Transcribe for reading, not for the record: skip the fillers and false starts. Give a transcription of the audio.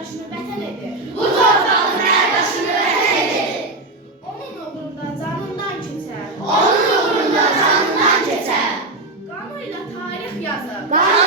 daşını vətən edir. Bu torpağın hər daşını vətən edir. Onun uğrunda canından keçər. Onun uğrunda canından keçər. Qanıyla tarix yazır. Qanı